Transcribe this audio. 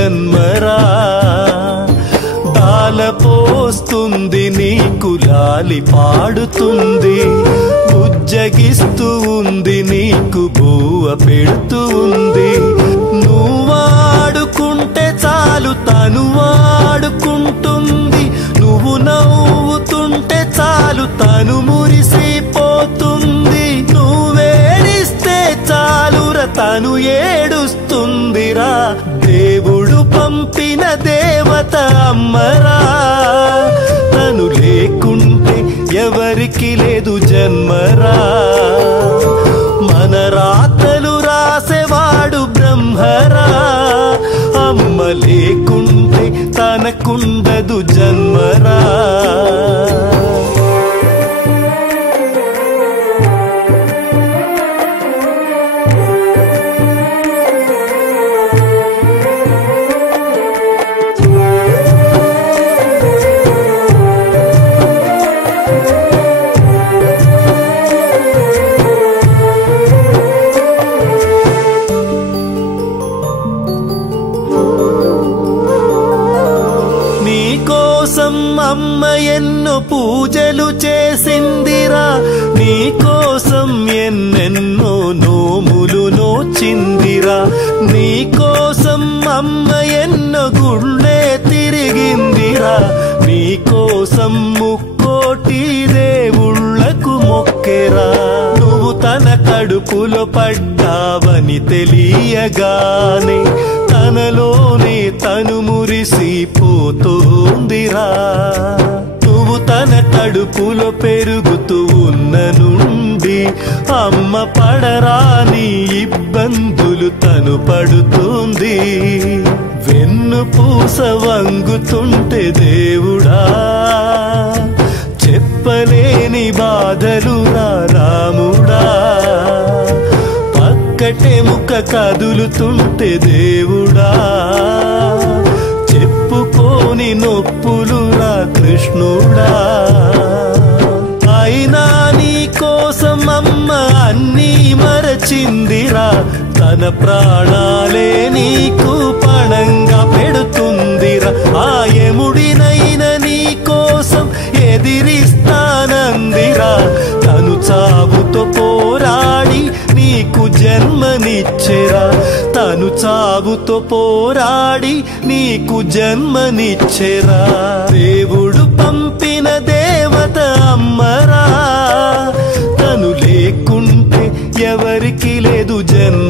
జన్మరా దాలపోస్తుంది నీకు లాలి పాడుతుంది ఉజ్జగిస్తూ ఉంది నీకు బువ్వ పెడుతూ ఉంది నువ్వాడుకుంటే చాలు తను వాడుకుంటుంది నువ్వు నవ్వుతుంటే చాలు తను మురిసిపోతుంది నువ్వేడిస్తే చాలురా తను ఏడుస్తుందిరా దేవుడు పంపిన దేవత అమ్మరా తను లేకుంటే ఎవరికి లేదు జన్మరా మన రాతలు రాసేవాడు బ్రహ్మరా అమ్మ లేకుంటే తనకుండదు జన్మరా అమ్మ ఎన్నో పూజలు చేసిందిరా నీకోసం ఎన్నెన్నో నోములు నోచిందిరా నీకోసం అమ్మ ఎన్నో గుళ్ళే తిరిగిందిరా నీకోసం ముక్కోటి దేవుళ్ళకు మొక్కెరా నువ్వు తన కడుపులో పడ్డావని తెలియగానే తనలోనే తను మురిసిపోతుందిరా నువ్వు తన కడుపులో పెరుగుతూ ఉన్న నుండి అమ్మ పడరాని ఇబ్బందులు తను పడుతుంది వెన్నుపూస వంగుతుంటే దేవుడా చెప్పలేని బాధలు రాముడా పక్కటెముక కదులుతుంటే దేవుడా చెప్పుకోని నొప్పులురా కృష్ణుడా అయినా నీ కోసం అమ్మ అన్నీ మరచిందిరా తన ప్రాణాలే నీకు పణంగా పెడుతుందిరా ఆ యముడినైన నీ కోసం ఎదిరిస్తానందిరా తను చావుతో పోరాడి నీకు జన్మనిచ్చెరా తను చావుతో పోరాడి నీకు జన్మనిచ్చెరా దేవుడు పంపిన దేవత అమ్మరా తను లేకుంటే ఎవరికి లేదు జన్మ